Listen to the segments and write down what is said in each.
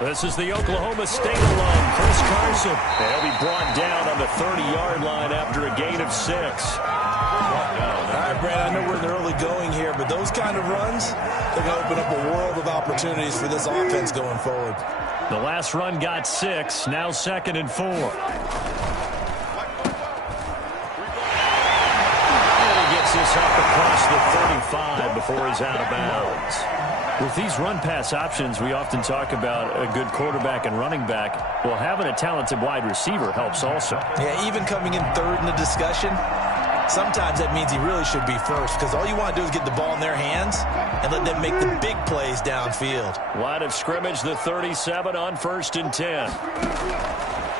This is the Oklahoma State alum, Chris Carson. They'll be brought down on the 30-yard line after a gain of 6. All right, Brad, I know we're in the early going here, but those kind of runs, they're going to open up a world of opportunities for this offense going forward. The last run got 6, now 2nd and 4. And he gets this up across the 35 before he's out of bounds. With these run-pass options, we often talk about a good quarterback and running back. Well, having a talented wide receiver helps also. Yeah, even coming in third in the discussion, sometimes that means he really should be first, because all you want to do is get the ball in their hands and let them make the big plays downfield. Line of scrimmage, the 37 on 1st and 10.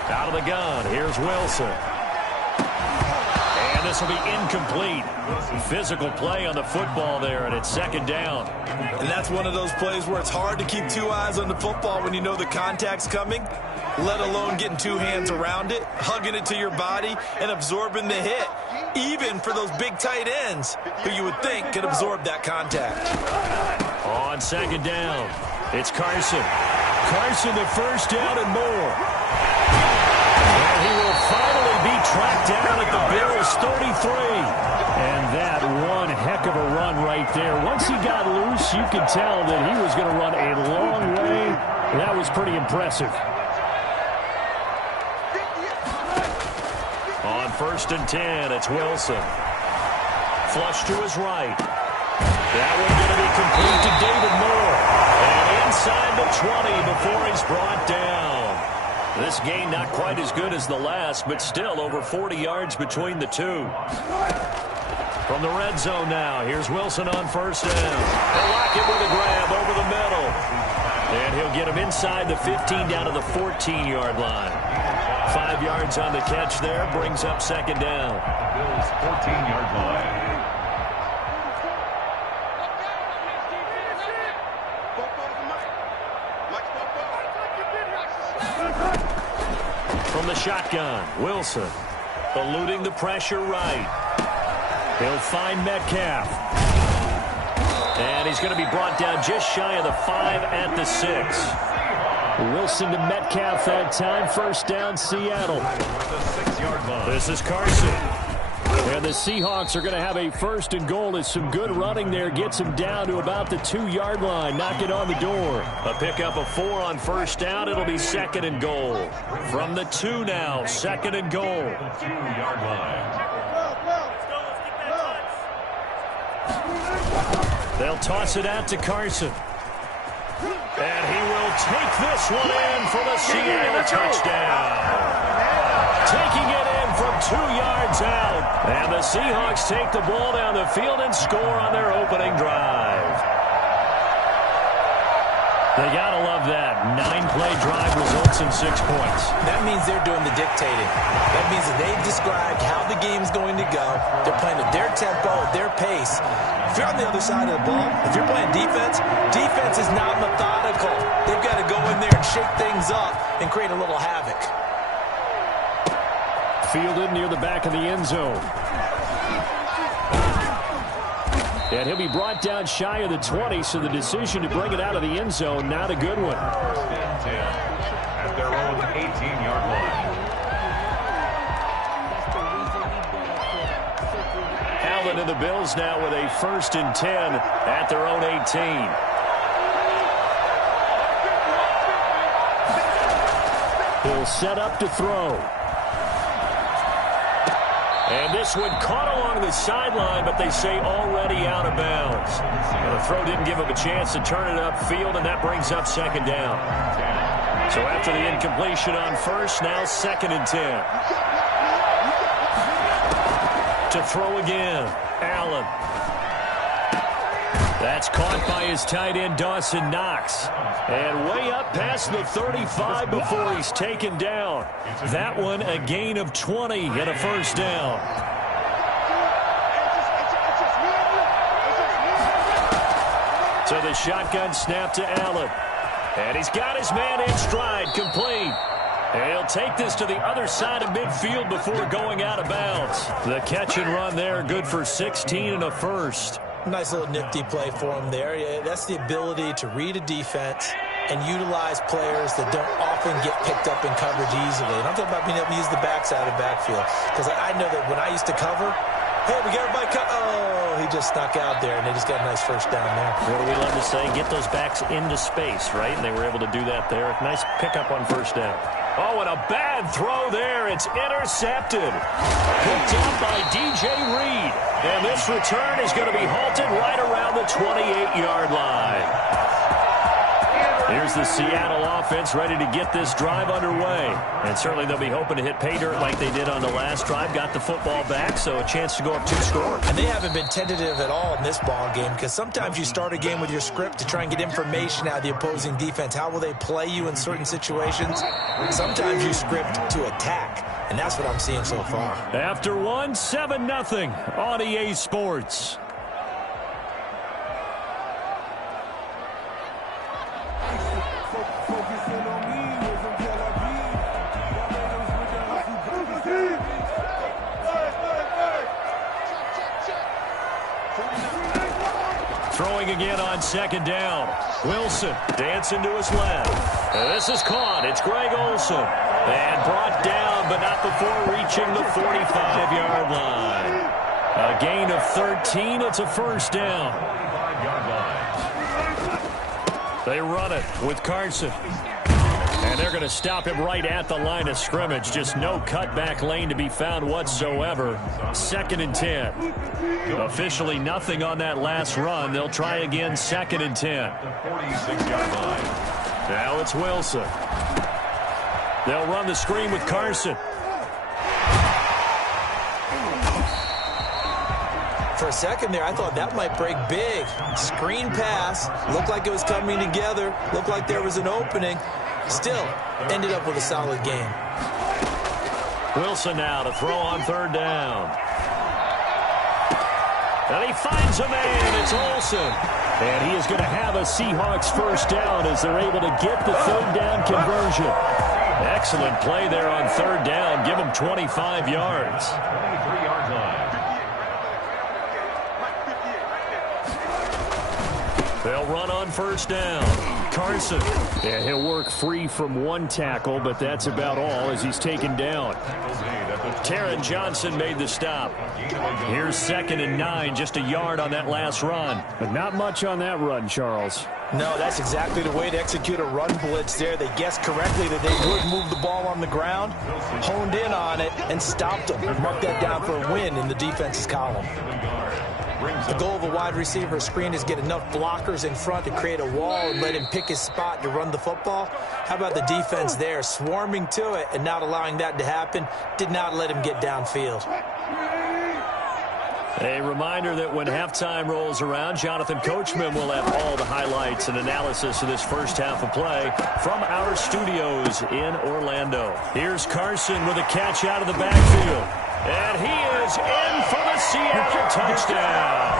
Out of the gun, here's Wilson. And this will be incomplete. Physical play on the football there, and it's 2nd down. And that's one of those plays where it's hard to keep 2 eyes on the football when you know the contact's coming, let alone getting 2 hands around it, hugging it to your body, and absorbing the hit, even for those big tight ends who you would think could absorb that contact. On 2nd down, it's Carson. Carson, the 1st down and more. And he will finally be tracked down at the Bills' 33. And that one heck of a run right there. Once he got loose, you could tell that he was going to run a long way. That was pretty impressive. On 1st and 10, it's Wilson. Flush to his right. That one going to be complete to David Moore. And inside the 20 before he's brought down. This gain not quite as good as the last, but still over 40 yards between the two. From the red zone now, here's Wilson on 1st down. They lock it with a grab over the middle. And he'll get him inside the 15 down to the 14-yard line. 5 yards on the catch there, brings up 2nd down. Bills' 14-yard line. From the shotgun, Wilson eluding the pressure right. He'll find Metcalf. And he's going to be brought down just shy of the 5 at the 6. Wilson to Metcalf that time. 1st down, Seattle. This is Carson. And the Seahawks are going to have a 1st and goal as some good running there gets him down to about the 2-yard line. Knock it on the door. A pickup of 4 on 1st down. It'll be 2nd and goal. From the 2 now, 2nd and goal. 2-yard line. They'll toss it out to Carson. And he will take this one in for the Seattle touchdown. Taking it in from 2 yards out. And the Seahawks take the ball down the field and score on their opening drive. They got to love that. 9-play drive results in 6 points. That means they're doing the dictating. That means that they've described how the game's going to go. They're playing at their tempo, at their pace. If you're on the other side of the ball, if you're playing defense, defense is not methodical. They've got to go in there and shake things up and create a little havoc. Fielded near the back of the end zone. And he'll be brought down shy of the 20, so the decision to bring it out of the end zone, not a good one. 1st and 10 at their own 18-yard line. Allen and the Bills now with a 1st and 10 at their own 18. He'll set up to throw. And this one caught along the sideline, but they say already out of bounds. And the throw didn't give him a chance to turn it upfield, and that brings up 2nd down. So after the incompletion on 1st, now 2nd and 10. To throw again, Allen. That's caught by his tight end, Dawson Knox. And way up past the 35 before he's taken down. That one a gain of 20 and a 1st down. So the shotgun snap to Allen. And he's got his man in stride, complete. He'll take this to the other side of midfield before going out of bounds. The catch and run there, good for 16 and a first. Nice little nifty play for him there. Yeah, that's the ability to read a defense and utilize players that don't often get picked up in coverage easily. And I'm talking about being able to use the backside of the backfield. Because I know that when I used to cover, hey, we got everybody oh, he just snuck out there, and they just got a nice first down there. What do we love to say? Get those backs into space, right? And they were able to do that there. Nice pickup on first down. Oh, and a bad throw there. It's intercepted. Picked up by DJ Reed. And this return is going to be halted right around the 28-yard line. Here's the Seattle offense ready to get this drive underway. And certainly they'll be hoping to hit pay dirt like they did on the last drive. Got the football back, so a chance to go up 2 scores. And they haven't been tentative at all in this ball game, because sometimes you start a game with your script to try and get information out of the opposing defense. How will they play you in certain situations? Sometimes you script to attack, and that's what I'm seeing so far. After 1, 7-0 on EA Sports. Throwing again on second down. Wilson dancing to his left. This is caught. It's Greg Olsen. And brought down, but not before reaching the 45-yard line. A gain of 13. It's a first down. They run it with Carson. And they're going to stop him right at the line of scrimmage. Just no cutback lane to be found whatsoever. 2nd and 10. Officially nothing on that last run. They'll try again, 2nd and 10. Now it's Wilson. They'll run the screen with Carson. For a second there, I thought that might break big. Screen pass. Looked like it was coming together. Looked like there was an opening. Still, ended up with a solid game. Wilson now to throw on 3rd down. And he finds a man. It's Olsen. And he is going to have a Seahawks first down as they're able to get the 3rd down conversion. Excellent play there on 3rd down. Give them 25 yards. 23-yard line. They'll run on first down. Carson. Yeah, he'll work free from 1 tackle, but that's about all as he's taken down. Taron Johnson made the stop. Here's 2nd and 9, just a yard on that last run. But not much on that run, Charles. No, that's exactly the way to execute a run blitz there. They guessed correctly that they would move the ball on the ground, honed in on it, and stopped them. Marked that down for a win in the defense's column. The goal of a wide receiver screen is get enough blockers in front to create a wall and let him pick his spot to run the football. How about the defense there, swarming to it and not allowing that to happen? Did not let him get downfield. A reminder that when halftime rolls around, Jonathan Coachman will have all the highlights and analysis of this first half of play from our studios in Orlando. Here's Carson with a catch out of the backfield. And he is in for the Seattle touchdown.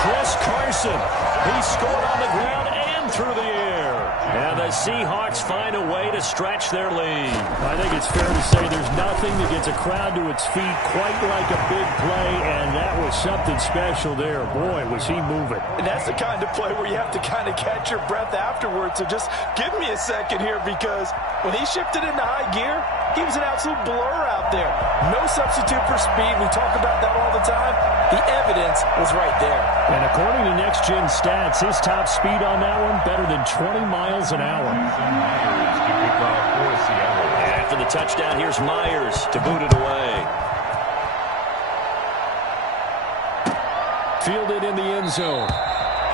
Chris Carson. He scored on the ground and through the air. And the Seahawks find a way to stretch their lead. I think it's fair to say there's nothing that gets a crowd to its feet quite like a big play, and that was something special there. Boy, was he moving. And that's the kind of play where you have to kind of catch your breath afterwards. So just give me a second here, because when he shifted into high gear, he was an absolute blur out there. No substitute for speed. We talk about that all the time. The evidence was right there. And according to Next Gen Stats, his top speed on that one, better than 20 miles an hour. After the touchdown, here's Myers to boot it away. Fielded in the end zone.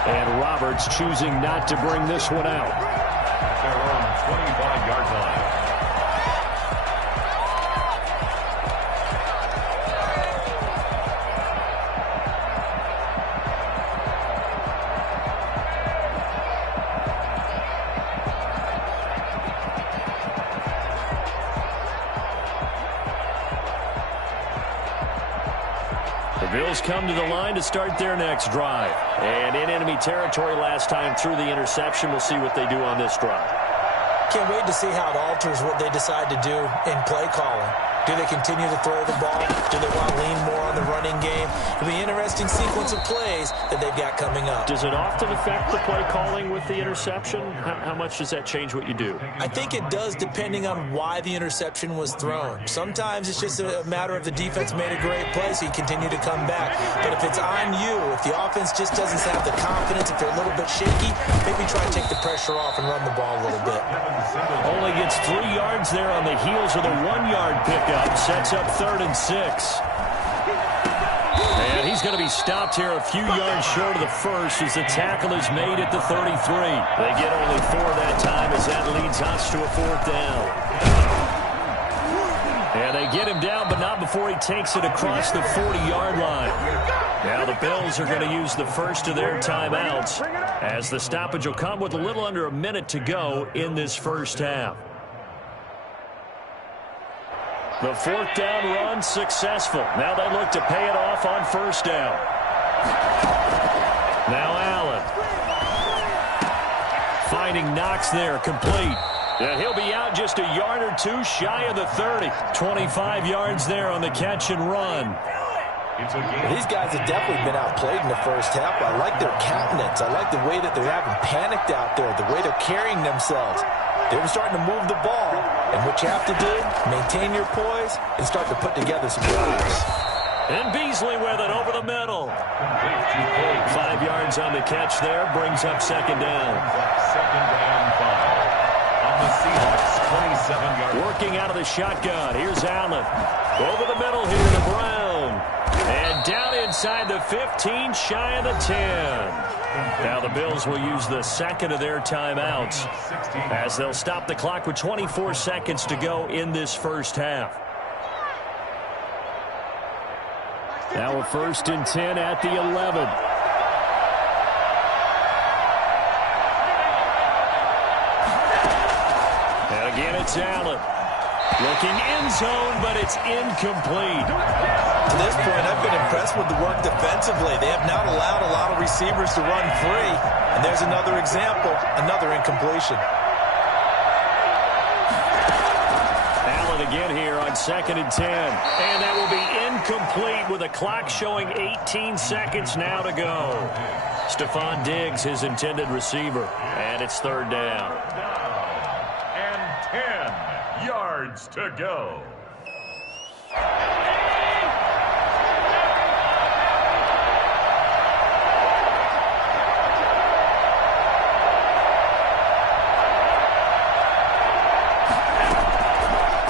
And Roberts choosing not to bring this one out. At their own 25-yard line. The Bills come to the line to start their next drive. And in enemy territory last time through the interception. We'll see what they do on this drive. Can't wait to see how it alters what they decide to do in play calling. Do they continue to throw the ball? Do they want to lean more on the running game? It'll be an interesting sequence of plays that they've got coming up. Does it often affect the play calling with the interception? How much does that change what you do? I think it does depending on why the interception was thrown. Sometimes it's just a matter of the defense made a great play, so you continue to come back. But if it's on you, if the offense just doesn't have the confidence, if they're a little bit shaky, maybe try to take the pressure off and run the ball a little bit. Only gets 3 yards there on the heels of the 1-yard pickup. Sets up 3rd and 6. And he's going to be stopped here a few yards short of the first as the tackle is made at the 33. They get only 4 that time as that leads us to a 4th down. And they get him down, but not before he takes it across the 40-yard line. Now the Bills are going to use the first of their timeouts as the stoppage will come with a little under a minute to go in this first half. The 4th down run successful. Now they look to pay it off on 1st down. Now Allen. Finding Knox there, complete. And he'll be out just a yard or 2 shy of the 30. 25 yards there on the catch and run. These guys have definitely been outplayed in the first half. I like their countenance. I like the way that they're having panicked out there, the way they're carrying themselves. They were starting to move the ball, and what you have to do, maintain your poise and start to put together some drives. And Beasley with it over the middle. 5 yards on the catch there, brings up 2nd down. 2nd and 5 on the Seahawks 27-yard. Working out of the shotgun. Here's Allen. Over the middle here to Brown. And down inside the 15, shy of the 10. Now the Bills will use the 2nd of their timeouts as they'll stop the clock with 24 seconds to go in this first half. Now a 1st and 10 at the 11. And again it's Allen. Looking end zone, but it's incomplete. To this point, I've been impressed with the work defensively. They have not allowed a lot of receivers to run free. And there's another example, another incompletion. Allen again here on 2nd and 10. And that will be incomplete with the clock showing 18 seconds now to go. Stephon Diggs, his intended receiver. And it's 3rd down. And 10 yards to go.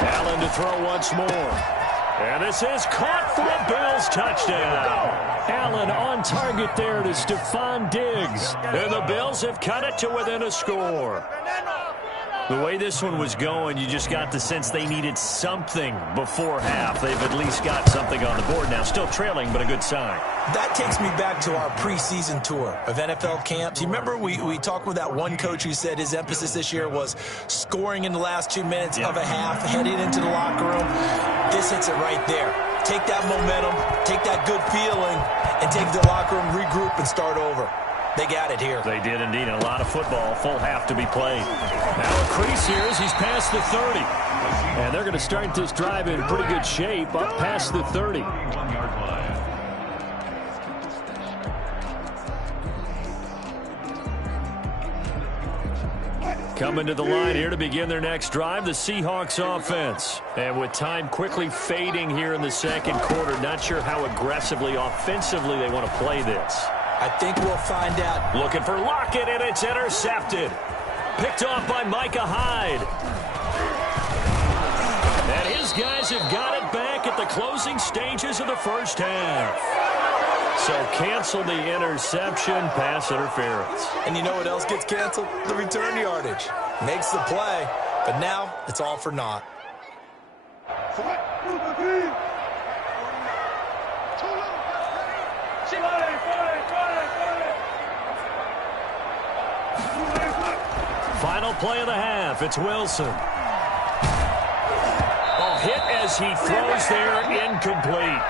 Allen to throw once more. And this is caught for a Bills touchdown. Allen on target there to Stephon Diggs. And the Bills have cut it to within a score. The way this one was going, you just got the sense they needed something before half. They've at least got something on the board now. Still trailing, but a good sign. That takes me back to our preseason tour of NFL camps. You remember we talked with that one coach who said his emphasis this year was scoring in the last 2 minutes of a half, heading into the locker room. This hits it right there. Take that momentum, take that good feeling, and take the locker room, regroup, and start over. They got it here. They did indeed. A lot of football. Full half to be played. Now a crease here as he's past the 30. And they're going to start this drive in pretty good shape up past the 30. Coming to the line here to begin their next drive, the Seahawks offense. And with time quickly fading here in the second quarter, not sure how aggressively, offensively they want to play this. I think we'll find out. Looking for Lockett, and it's intercepted. Picked off by Micah Hyde. And his guys have got it back at the closing stages of the first half. So cancel the interception, pass interference. And you know what else gets canceled? The return yardage. Makes the play, but now it's all for naught. Final play of the half. It's Wilson. Oh, hit as he throws there, incomplete.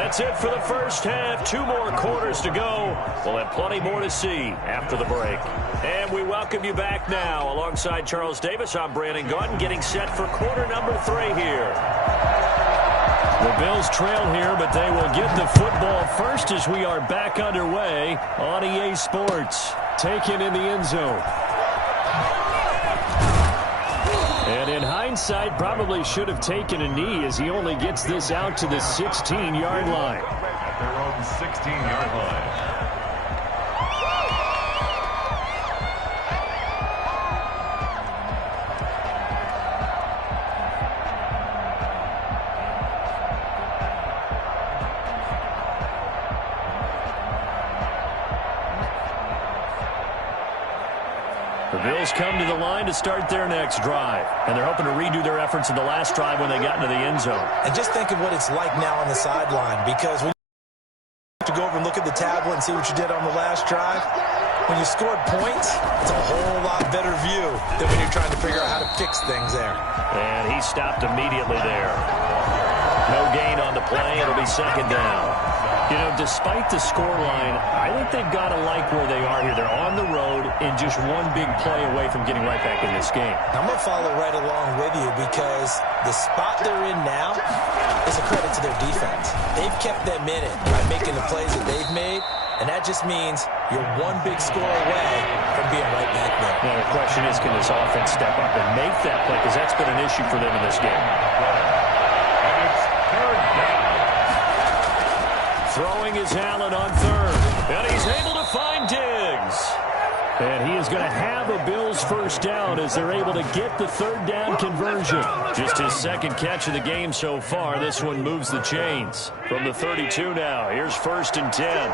That's it for the first half. 2 more quarters to go. We'll have plenty more to see after the break. And we welcome you back now. Alongside Charles Davis, I'm Brandon Gaudin, getting set for quarter number 3 here. The Bills trail here, but they will get the football first as we are back underway on EA Sports. Taken in the end zone. And in hindsight, probably should have taken a knee as he only gets this out to the 16-yard line. At their own 16-yard line. The Bills come to the line to start their next drive, and they're hoping to redo their efforts in the last drive when they got into the end zone. And just think of what it's like now on the sideline, because when you have to go over and look at the tablet and see what you did on the last drive, when you scored points, it's a whole lot better view than when you're trying to figure out how to fix things there. And he stopped immediately there. No gain on the play. It'll be second down. You know, despite the scoreline, I think they've got to like where they are here. They're on the road and just one big play away from getting right back in this game. I'm going to follow right along with you because the spot they're in now is a credit to their defense. They've kept them in it by making the plays that they've made, and that just means you're one big score away from being right back there. Now, the question is, can this offense step up and make that play? Because that's been an issue for them in this game. Throwing is Allen on third. And he's able to find Diggs. And he is going to have a Bills first down as they're able to get the third down conversion. Just his second catch of the game so far. This one moves the chains. From the 32 now, here's 1st and 10.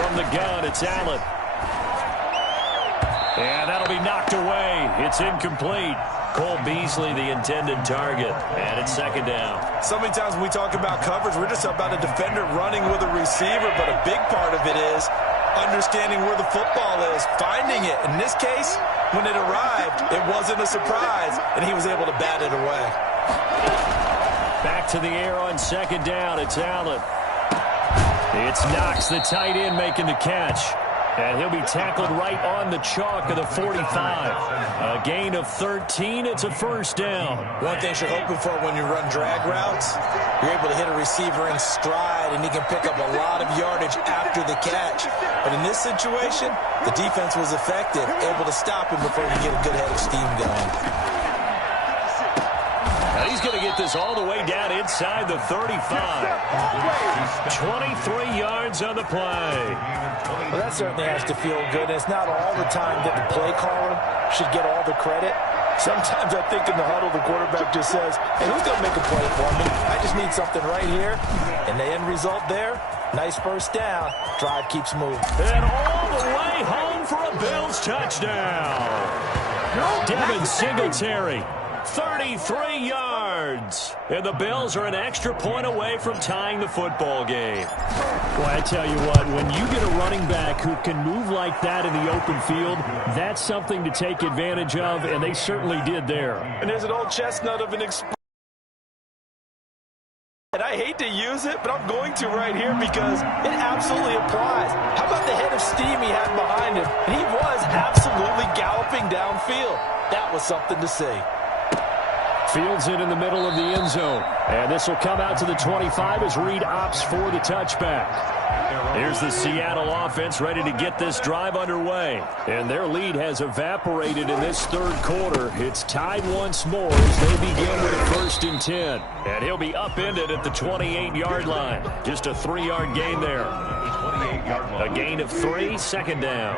From the gun, it's Allen. And that'll be knocked away. It's incomplete. Cole Beasley, the intended target. And it's second down. So many times when we talk about coverage, we're just about a defender running with a receiver, but a big part of it is understanding where the football is, finding it. In this case, when it arrived, it wasn't a surprise, and he was able to bat it away. Back to the air on second down. It's Allen. It's Knox, the tight end, making the catch. And he'll be tackled right on the chalk of the 45. A gain of 13. It's a first down. One thing you're hoping for when you run drag routes, you're able to hit a receiver in stride, and he can pick up a lot of yardage after the catch. But in this situation, the defense was effective, able to stop him before he get a good head of steam going. Now he's going to get this all the way down inside the 35. 23 yards on the play. Well, that certainly has to feel good. It's not all the time that the play caller should get all the credit. Sometimes I think in the huddle, the quarterback just says, hey, who's going to make a play for me? I just need something right here. And the end result there, nice first down. Drive keeps moving. And all the way home for a Bills touchdown. Devin Singletary. 33 yards. And the Bills are an extra point away from tying the football game. Boy, I tell you what, when you get a running back who can move like that in the open field, that's something to take advantage of, and they certainly did there. And there's an old chestnut of an expression. And I hate to use it, but I'm going to right here because it absolutely applies. How about the head of steam he had behind him? And he was absolutely galloping downfield. That was something to see. Fields it in the middle of the end zone. And this will come out to the 25 as Reed opts for the touchback. Here's the Seattle offense ready to get this drive underway. And their lead has evaporated in this third quarter. It's tied once more as they begin with a 1st and 10. And he'll be upended at the 28-yard line. Just a 3-yard gain there. A gain of 3, second down.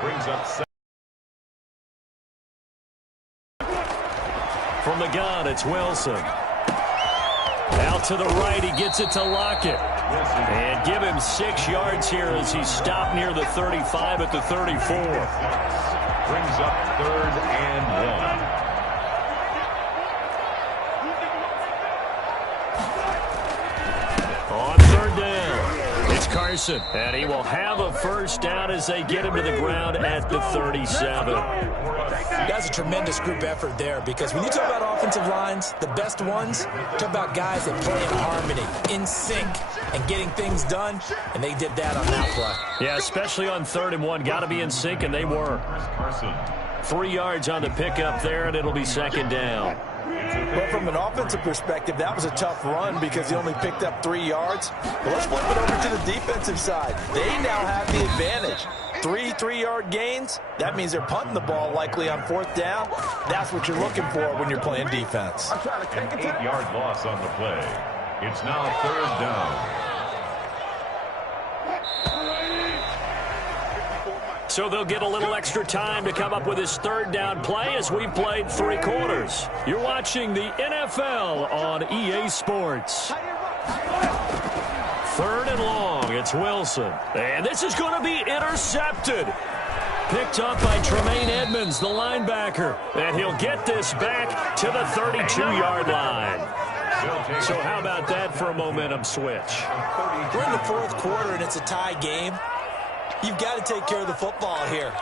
Brings up second. From the gun, it's Wilson. Out to the right, he gets it to Lockett. And give him 6 yards here as he stopped near the 35 at the 34. Brings up 3rd and 1. On 3rd down. Carson. And he will have a first down as they get him to the ground at the 37. That's a tremendous group effort there, because when you talk about offensive lines, the best ones, talk about guys that play in harmony, in sync, and getting things done, and they did that on that play. Yeah, especially on 3rd and 1. Got to be in sync, and they were. 3 yards on the pickup there, and it'll be 2nd down. Well, from an offensive perspective, that was a tough run because he only picked up 3 yards. But let's flip it over to the defensive side. They now have the advantage. 3 3-yard gains, that means they're punting the ball likely on 4th down. That's what you're looking for when you're playing defense. An 8-yard loss on the play. It's now 3rd down. So they'll get a little extra time to come up with his 3rd down play as we've played 3 quarters. You're watching the NFL on EA Sports. 3rd and long, it's Wilson. And this is going to be intercepted. Picked up by Tremaine Edmonds, the linebacker. And he'll get this back to the 32-yard line. So how about that for a momentum switch? We're in the 4th quarter, and it's a tie game. You've got to take care of the football here.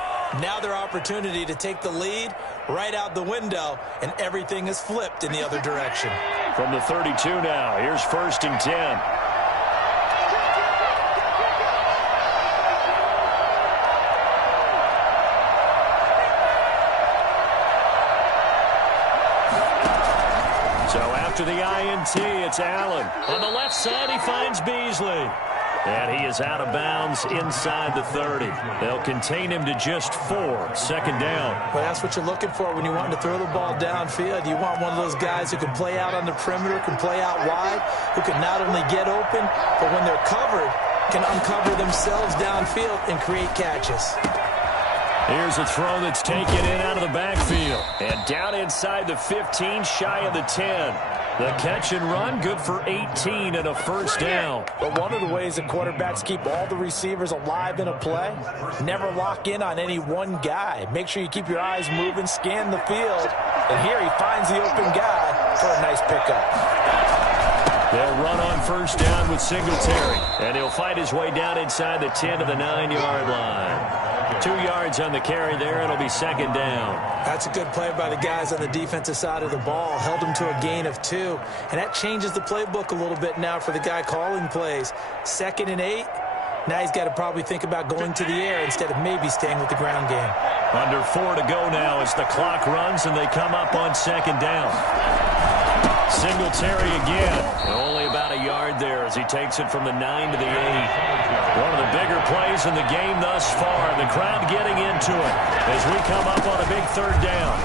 Now their opportunity to take the lead right out the window, and everything is flipped in the other direction. From the 32 now, here's 1st and 10. So after the INT, it's Allen. On the left side, he finds Beasley. And he is out of bounds inside the 30. They'll contain him to just 4. 2nd down. Well, that's what you're looking for when you want to throw the ball downfield. You want one of those guys who can play out on the perimeter, can play out wide, who can not only get open, but when they're covered, can uncover themselves downfield and create catches. Here's a throw that's taken in out of the backfield. And down inside the 15, shy of the 10. The catch and run, good for 18 and a 1st down. But one of the ways that quarterbacks keep all the receivers alive in a play, never lock in on any one guy. Make sure you keep your eyes moving, scan the field. And here he finds the open guy for a nice pickup. They'll run on 1st down with Singletary. And he'll fight his way down inside the 10 to the 9-yard line. 2 yards on the carry there. It'll be 2nd down. That's a good play by the guys on the defensive side of the ball. Held him to a gain of 2. And that changes the playbook a little bit now for the guy calling plays. 2nd and 8. Now he's got to probably think about going to the air instead of maybe staying with the ground game. Under 4 to go now as the clock runs and they come up on 2nd down. Singletary again. Only about a yard there as he takes it from the 9 to the 8. One of the bigger plays in the game thus far. The crowd getting into it as we come up on a big 3rd down.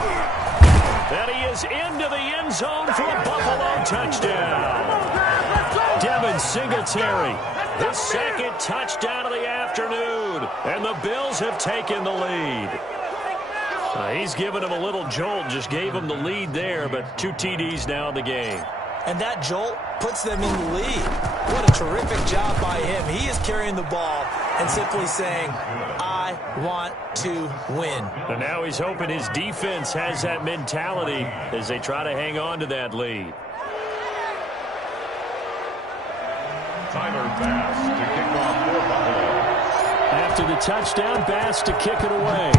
And he is into the end zone for a Buffalo touchdown. Devin Singletary, his 2nd touchdown of the afternoon. And the Bills have taken the lead. He's given him a little jolt, just gave him the lead there, but 2 TDs now in the game. And that jolt puts them in the lead. What a terrific job by him. He is carrying the ball and simply saying, I want to win. And now he's hoping his defense has that mentality as they try to hang on to that lead. Tyler Bass to kick off for Buffalo. After the touchdown, Bass to kick it away.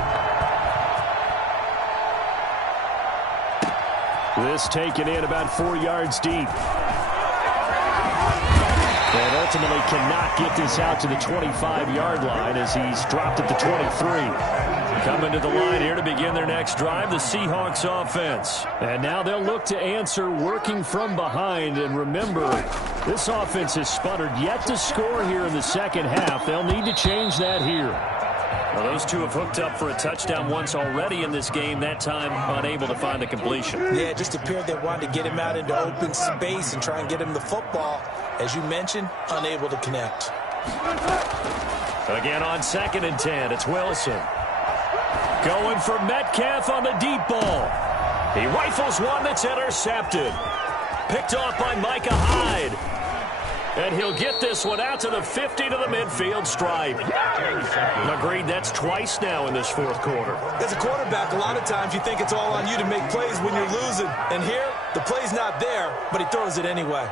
This taken in about 4 yards deep. And ultimately cannot get this out to the 25-yard line as he's dropped at the 23. Coming to the line here to begin their next drive, the Seahawks offense. And now they'll look to answer working from behind. And remember, this offense has sputtered yet to score here in the 2nd half. They'll need to change that here. Well, those two have hooked up for a touchdown once already in this game, that time unable to find the completion. Yeah, it just appeared they wanted to get him out into open space and try and get him the football. As you mentioned, unable to connect. Again on 2nd and 10, it's Wilson. Going for Metcalf on the deep ball. He rifles one that's intercepted. Picked off by Micah Hyde. And he'll get this one out to the 50 to the midfield stripe. Agreed, that's twice now in this 4th quarter. As a quarterback, a lot of times you think it's all on you to make plays when you're losing. And here, the play's not there, but he throws it anyway.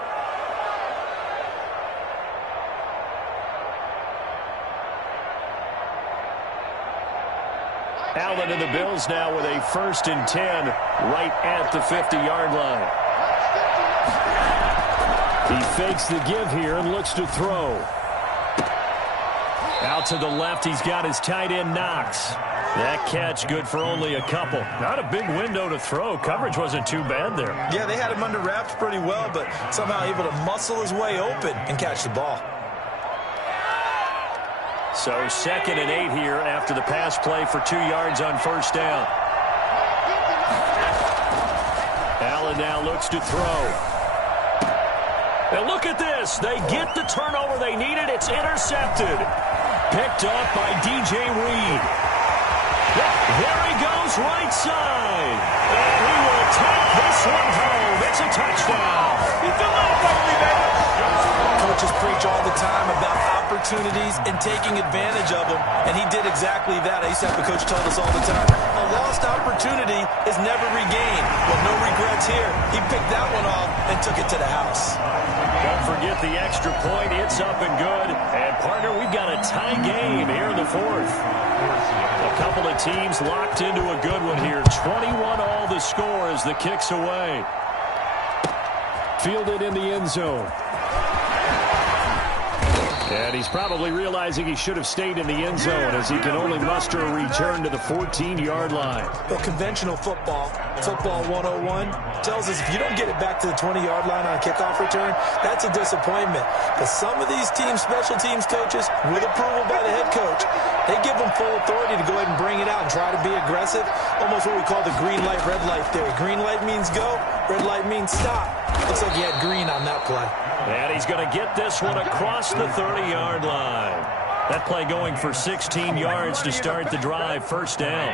Allen and the Bills now with a 1st and 10 right at the 50-yard line. He fakes the give here and looks to throw. Out to the left, he's got his tight end Knox. That catch good for only a couple. Not a big window to throw. Coverage wasn't too bad there. Yeah, they had him under wraps pretty well, but somehow able to muscle his way open and catch the ball. So 2nd and 8 here after the pass play for 2 yards on 1st down. Allen now looks to throw. And look at this. They get the turnover they needed. It's intercepted. Picked up by DJ Reed. There he goes right side. And he will take this one home. It's a touchdown. He's a little ugly, baby. Coaches preach all the time about opportunities and taking advantage of them, and he did exactly that. I used to have a coach told us all the time, a lost opportunity is never regained. Well, no regrets here. He picked that one off and took it to the house. Don't forget the extra point. It's up and good. And, partner, we've got a tie game here in the 4th. A couple of teams locked into a good one here. 21 all the score as the kick's away. Fielded in the end zone. And he's probably realizing he should have stayed in the end zone as he can only muster a return to the 14-yard line. Well, conventional football 101, tells us if you don't get it back to the 20-yard line on a kickoff return, that's a disappointment. But some of these teams, special teams coaches, with approval by the head coach, they give them full authority to go ahead and bring it out and try to be aggressive, almost what we call the green light, red light theory. Green light means go, red light means stop. Looks like he had green on that play. And he's going to get this one across the 30-yard line. That play going for 16 yards to start the drive. 1st down.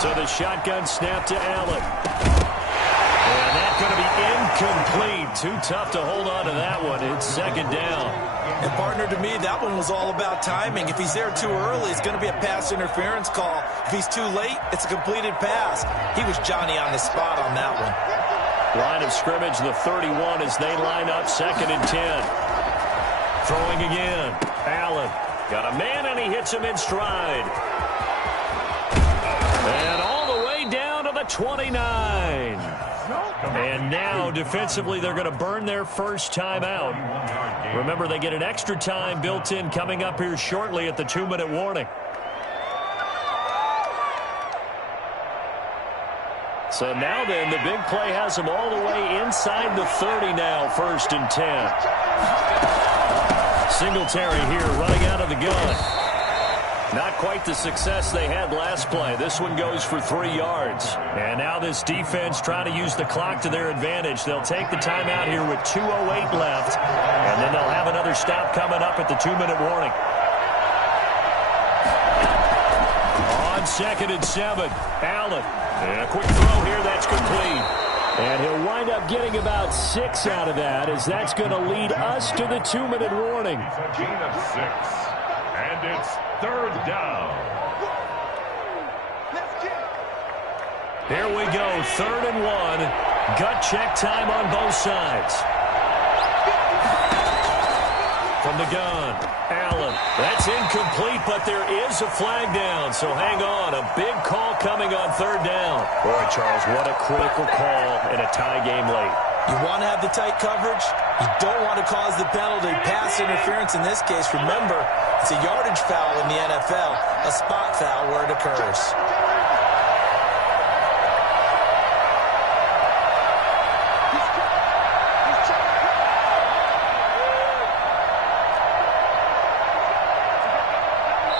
So the shotgun snap to Allen. And that's going to be incomplete. Too tough to hold on to that one. It's 2nd down. And, partner, to me, that one was all about timing. If he's there too early, it's going to be a pass interference call. If he's too late, it's a completed pass. He was Johnny on the spot on that one. Line of scrimmage, the 31 as they line up 2nd and 10. Throwing again. Allen got a man, and he hits him in stride. And all the way down to the 29. And now, defensively, they're going to burn their first timeout. Remember, they get an extra time built in coming up here shortly at the 2-minute warning. So now then, the big play has them all the way inside the 30 now, 1st and 10. Singletary here running out of the gun. Not quite the success they had last play. This one goes for 3 yards. And now this defense trying to use the clock to their advantage. They'll take the timeout here with 2:08 left. And then they'll have another stop coming up at the 2-minute warning. On 2nd and 7, Allen. And a quick throw here, that's complete. And he'll wind up getting about 6 out of that, as that's going to lead us to the 2-minute warning. It's a gain of 6. And it's 3rd down. Here we go, 3rd and 1. Gut check time on both sides. From the gun, Allen. That's incomplete, but there is a flag down, so hang on. A big call coming on 3rd down. Boy, Charles, what a critical call in a tie game late. You want to have the tight coverage. You don't want to cause the penalty. Pass interference in this case, remember, it's a yardage foul in the NFL, a spot foul where it occurs.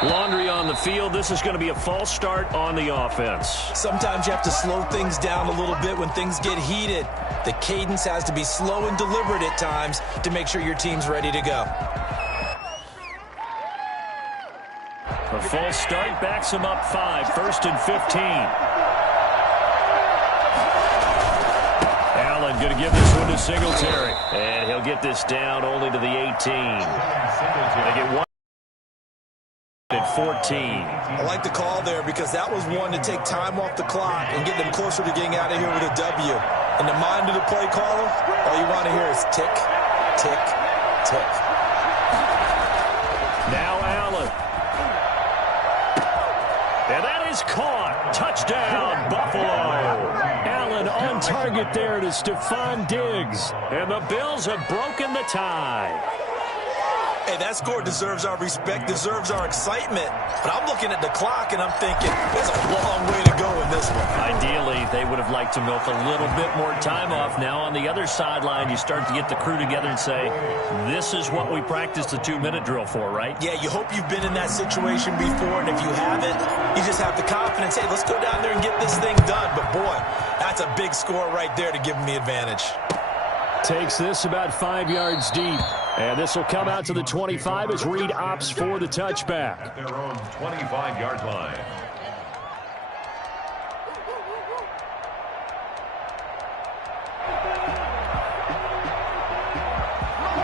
Laundry on the field. This is going to be a false start on the offense. Sometimes you have to slow things down a little bit when things get heated. The cadence has to be slow and deliberate at times to make sure your team's ready to go. A false start backs him up 5, 1st and 15. Allen going to give this one to Singletary. And he'll get this down only to the 18. They get one at 14. I like the call there because that was one to take time off the clock and get them closer to getting out of here with a W. In the mind of the play caller, all you want to hear is tick, tick, took. Now Allen. And that is caught. Touchdown, Buffalo. Allen on target there to Stephon Diggs. And the Bills have broken the tie. Hey, that score deserves our respect, deserves our excitement. But I'm looking at the clock, and I'm thinking, there's a long way to go in this one. Ideally, they would have liked to milk a little bit more time off. Now on the other sideline, you start to get the crew together and say, this is what we practiced the 2-minute drill for, right? Yeah, you hope you've been in that situation before, and if you haven't, you just have the confidence, hey, let's go down there and get this thing done. But, boy, that's a big score right there to give them the advantage. Takes this about 5 yards deep. And this will come out to the 25 as Reed opts for the touchback. At their own 25-yard line.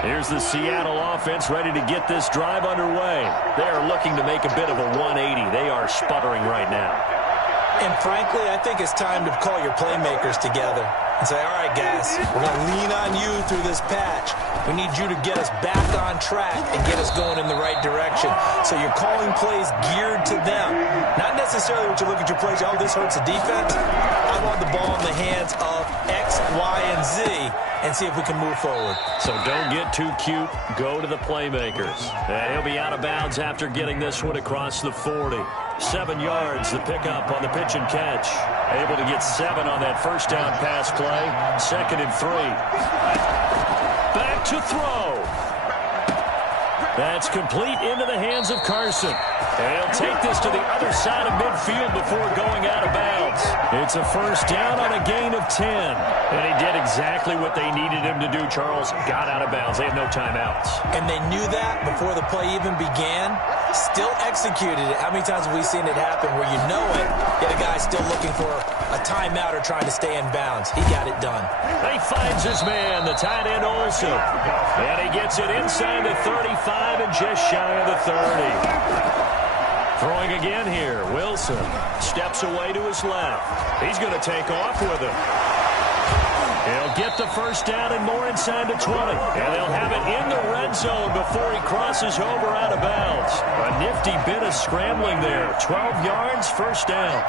Here's the Seattle offense ready to get this drive underway. They are looking to make a bit of a 180. They are sputtering right now. And frankly, I think it's time to call your playmakers together and say, all right, guys, we're going to lean on you through this patch. We need you to get us back on track and get us going in the right direction. So you're calling plays geared to them. Not necessarily what you look at your plays, oh, this hurts the defense. I want the ball in the hands of X, Y, and Z and see if we can move forward. So don't get too cute. Go to the playmakers. And he'll be out of bounds after getting this one across the 40. 7 yards, the pickup on the pitch and catch. Able to get 7 on that first down pass play. 2nd and 3. Back to throw. That's complete into the hands of Carson. And he'll take this to the other side of midfield before going out of bounds. It's a first down on a gain of 10. And he did exactly what they needed him to do, Charles. Got out of bounds. They had no timeouts. And they knew that before the play even began. Still executed it. How many times have we seen it happen where you know it, yet a guy's still looking for a timeout or trying to stay in bounds? He got it done. He finds his man, the tight end Olsen. And he gets it inside the 35 and just shy of the 30. Throwing again here, Wilson steps away to his left. He's going to take off with it. He'll get the first down and more inside the 20. And they'll have it in the red zone before he crosses over out of bounds. A nifty bit of scrambling there. 12 yards, first down.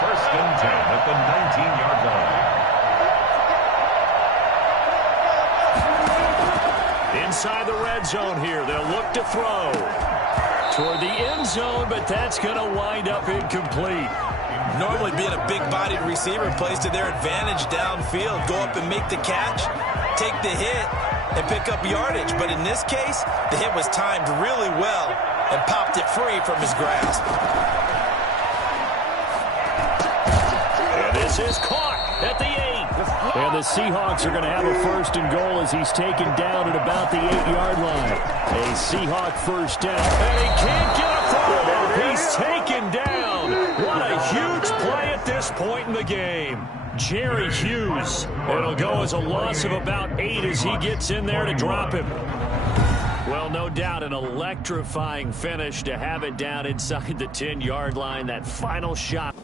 First and 10 at the 19-yard line. Inside the red zone here, they'll look to throw. Toward the end zone, but that's going to wind up incomplete. Normally being a big-bodied receiver plays to their advantage downfield. Go up and make the catch, take the hit, and pick up yardage. But in this case, the hit was timed really well and popped it free from his grasp. And this is caught at the 8. And the Seahawks are going to have a first and goal as he's taken down at about the 8-yard line. A Seahawk first down. And he can't get a throw. He's taken down. What a huge play at this point in the game. Jerry Hughes. It'll go as a loss of about 8 as he gets in there to drop him. Well, no doubt an electrifying finish to have it down inside the 10-yard line. That final shot.